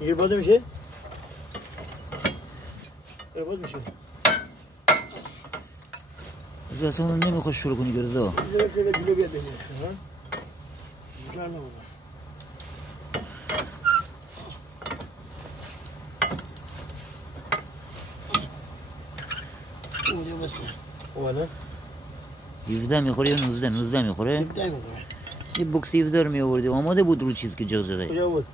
اینجا باز میشه؟ باز میشه رضا اصلا اونو نمیخواد شروع کنی که رضا جلو بیاد بگیر جانم اونجا بسه اولا 17 میخوره یا 19 میخوره؟ 17 میخوره یه بوکس 17 رو میآوردی آماده بود رو چیز که جغجغه کجا بود؟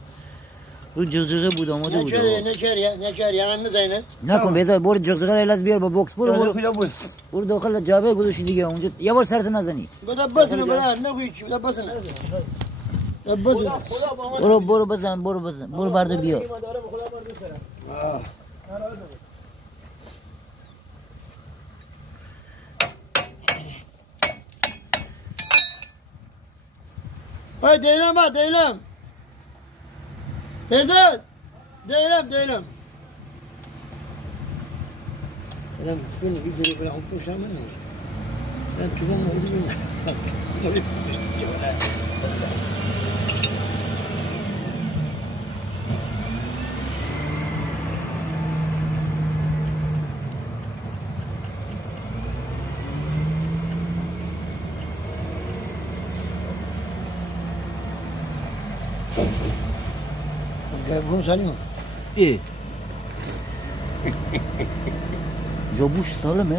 رو جغجغه بود آماده بود نکر یمن میزنه نکن بذار برو جغجغه رو لاز بیار با بوکس برو کجا بود؟ برو داخل جعبه گذاشتی دیگه اونجا یه بار سرت نزنی بذار بسنه برای نگوی چی بذار بسنه برو بزن برو برده بیار های دیلم با دیلم بزن دیلم دیلم بینی بیداری برای اون پوشم من نمید من توفان مولي منه مولي جايبهم سالمه ايه جابوش سالمه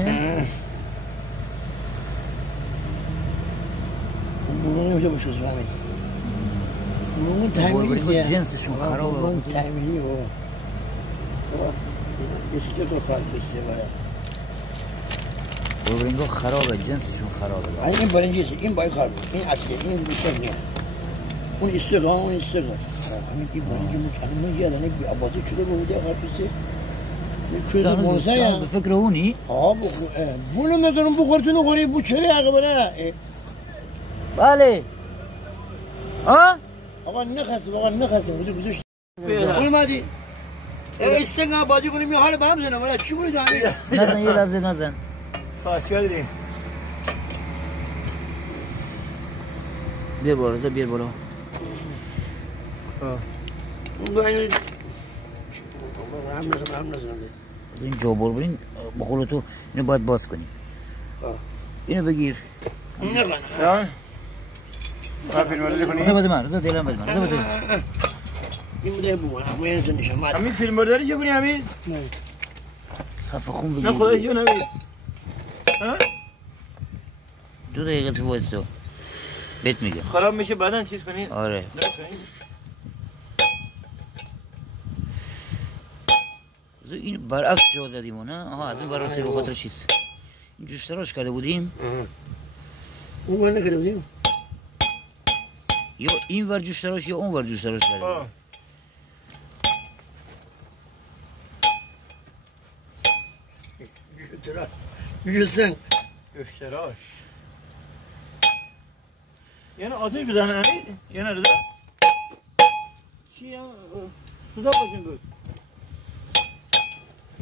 بگونه جابوش فهمید بگونه تحمیلی جنسشون خرابه بگونه تحمیلی بابا یه تو خواهد بسته باره برنگا خرابه جنسشون خرابه این برنجیسه این بای خرابه این اصلی این بیشتر نیه اون استقا اون استقا همین این برنجی مطمئن میگه الان بی آبادی شده بوده آخر پیسه چوزه بونسه یا به فکر اونی؟ بولو میدونم بخورتون خوری بو چلی آقا بله بله آقا نخسته بوده گذاشت اومدی استقا بازی کنیم یه حال به هم زنم ولی چی بودی دامی نزن یه لحظه نزن چه داری بیر بارو بیر بارو هم نزنم این جا برو برین بخور تو اینو باید باز کنی اینو بگیر نکنه رضا بده من رضا دیلم بده من رضا بده این بوده همه این زنشم مادم همین فیلم برداری چه کنی همین؟ نه خفه خون بگیر نه خدا چه نمید 2 دقیقه تو وایسا بهت میگم خراب میشه بعدن چیز کنی؟ آره این برعکس جا زدیم نه؟ آها از این برعکس به خاطر چیز این جوش تراش کرده بودیم اون ور نکرده بودیم یا این ور جوش تراش یا اون ور جوش تراش کرده بودیم جوشتن گشتراش یعنی آتش بزنه همین؟ یعنی رضا؟ چی هم؟ صدا باشین گفت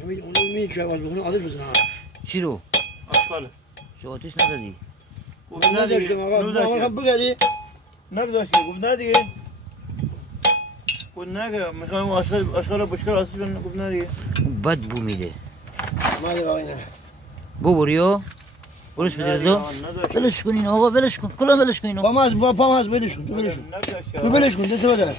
همین اونو میگه که آواز بخونه آتش بزنه چی رو؟ آشغاله چه آتش نزدی؟ گفت نه دیگه آقا بگردی نداشت گفت نه دیگه گفت نه که میخوایم آشغال بشکر آتش بزنه گفت نه دیگه بد بو میده ما دیگه آقای نه ببریا برش بده رضا ولش کنین آقا ولش کن کلا ولش کن اینو پام از ولش کن تو ولش کن دست بده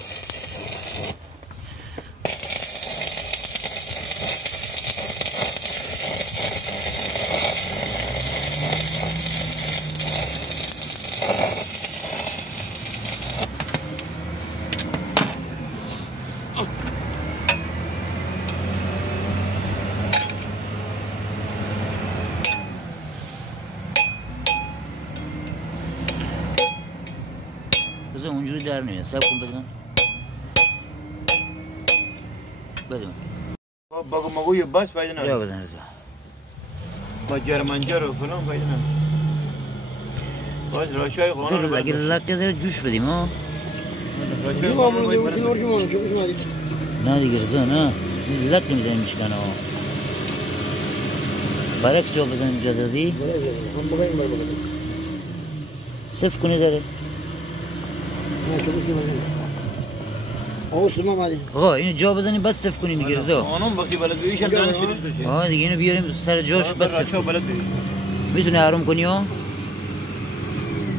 اونجوری در نمیاد سب کن بده من باگو مگوی بس فایده نداره یا بزن رضا با جرمنجر و فلان فایده نداره باید راشای خانه رو اگه لقه داره جوش بدیم ها نه دیگه رضا نه لق نمیزنیم میشکنه ها برک جا بزنیم جا دادی صف کنی داره آقا سمام علی آقا اینو جا بزنی بس صف کنی دیگه رضا. خانم وقتی بلد بیش هم دانش میشه. آه دیگه اینو بیاریم سر جاش بس صف کنی. بلد بیش. میتونه آروم کنی ها؟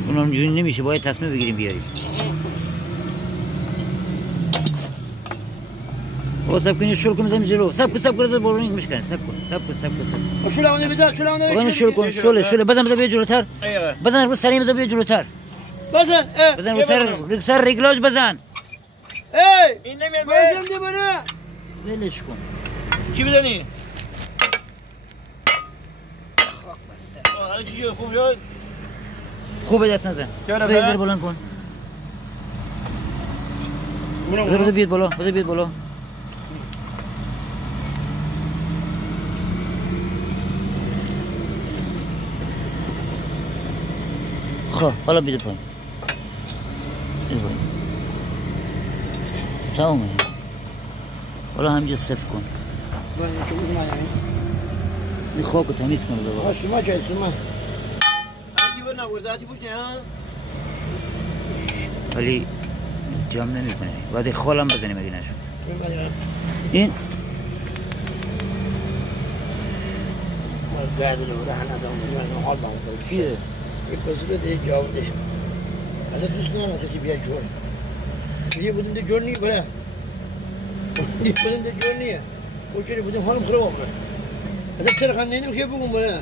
اونم جوری نمیشه باید تصمیم بگیریم بیاریم. او سب کنی شل کن بزنیم جلو. سب کن رضا برونی میشکنه. سب کن. شلونه بزن شلونه. آقا شل کن شل بزن بیا جلوتر. بزن رو سریم بزن بیا جلوتر. بزن رو سر ریگلاژ بزن. این نمیاد بزن دی بره. ولش کن. چی بزنی؟ حالا چی خوب شد؟ خوبه دست نزن. زیر بلند کن. بذار بیاد بالا. خب حالا بیاد پایین. تمامه. حالا همینجا صفر کن. این خواب رو تمیز کن دوباره. سوما چه سوما؟ آتی بر نبرده آتی پوش نه. ولی جام نمیکنه. باید خالم بزنیم اگه نشد. این گرد رو راه ندارم حال بام کنم. چیه؟ یه پسر دیگه جواب ده. از دوست ندارم کسی بیاد جور. یه بودیم ده جور نیه بره. یه بودیم ده جور نیه. او چرا بودیم حالم خراب کنه. از چرا خندیدیم که بگم بره.